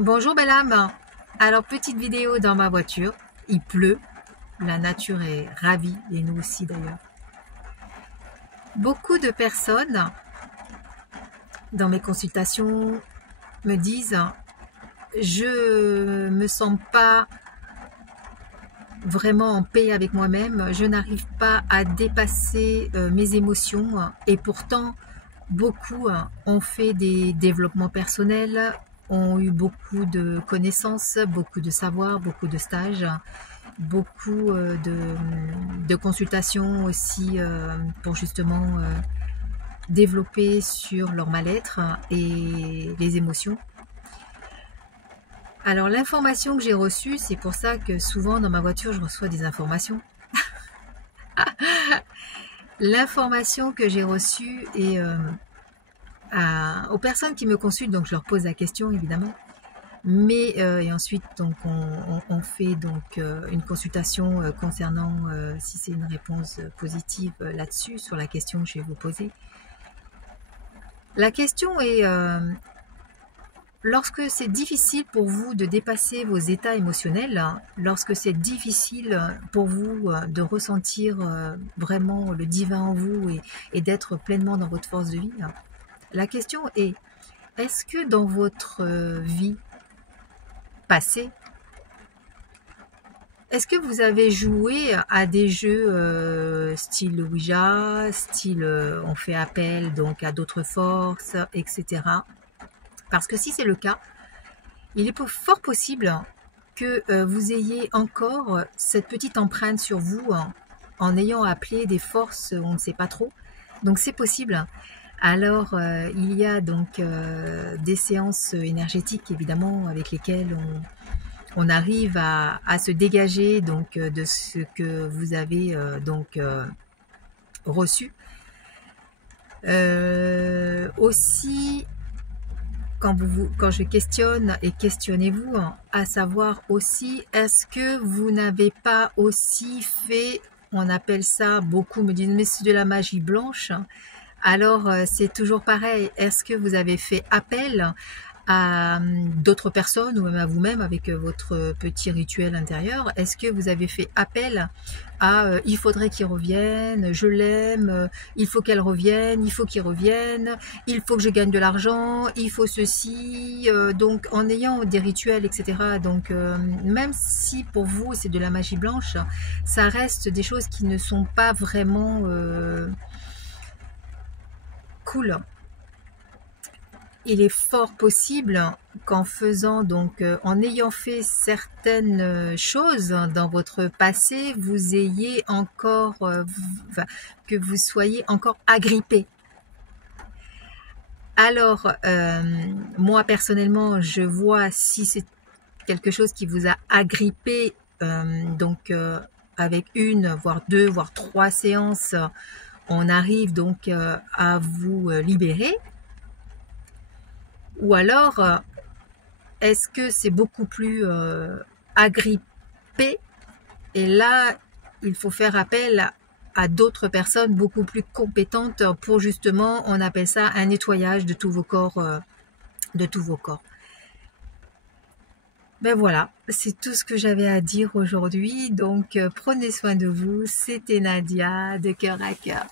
Bonjour belle âme. Alors petite vidéo dans ma voiture, il pleut, la nature est ravie et nous aussi d'ailleurs. Beaucoup de personnes dans mes consultations me disent je me sens pas vraiment en paix avec moi-même, je n'arrive pas à dépasser mes émotions et pourtant beaucoup ont fait des développements personnels, ont eu beaucoup de connaissances, beaucoup de savoirs, beaucoup de stages, beaucoup de consultations aussi pour justement développer sur leur mal-être et les émotions. Alors l'information que j'ai reçue, c'est pour ça que souvent dans ma voiture je reçois des informations. L'information que j'ai reçue est aux personnes qui me consultent, donc je leur pose la question évidemment. Mais et ensuite donc on fait donc une consultation concernant si c'est une réponse positive là-dessus sur la question que je vais vous poser. La question est lorsque c'est difficile pour vous de dépasser vos états émotionnels, lorsque c'est difficile pour vous de ressentir vraiment le divin en vous et d'être pleinement dans votre force de vie, la question est-ce que dans votre vie passée, est-ce que vous avez joué à des jeux style Ouija, style on fait appel donc à d'autres forces, etc. Parce que si c'est le cas, il est fort possible que vous ayez encore cette petite empreinte sur vous en ayant appelé des forces, on ne sait pas trop. Donc c'est possible. Alors il y a donc des séances énergétiques évidemment avec lesquelles on arrive à se dégager donc de ce que vous avez reçu. Aussi, quand je questionne et questionnez-vous, à savoir aussi, est-ce que vous n'avez pas aussi fait, on appelle ça, beaucoup me disent, mais c'est de la magie blanche. Alors, c'est toujours pareil. Est-ce que vous avez fait appel à d'autres personnes ou même à vous-même avec votre petit rituel intérieur? Est-ce que vous avez fait appel à il faudrait qu'il revienne, je l'aime, il faut qu'elle revienne, il faut qu'il revienne, il faut que je gagne de l'argent, il faut ceci, donc en ayant des rituels, etc. Donc même si pour vous c'est de la magie blanche, ça reste des choses qui ne sont pas vraiment cool. Il est fort possible qu'en faisant donc en ayant fait certaines choses dans votre passé, vous ayez encore que vous soyez encore agrippé. Alors moi personnellement, je vois si c'est quelque chose qui vous a agrippé donc avec une, voire deux, voire trois séances, on arrive donc à vous libérer. Ou alors, est-ce que c'est beaucoup plus agrippé et là, il faut faire appel à d'autres personnes beaucoup plus compétentes pour justement, on appelle ça un nettoyage de tous vos corps. Ben voilà, c'est tout ce que j'avais à dire aujourd'hui. Donc, prenez soin de vous. C'était Nadia de Cœur à Cœur.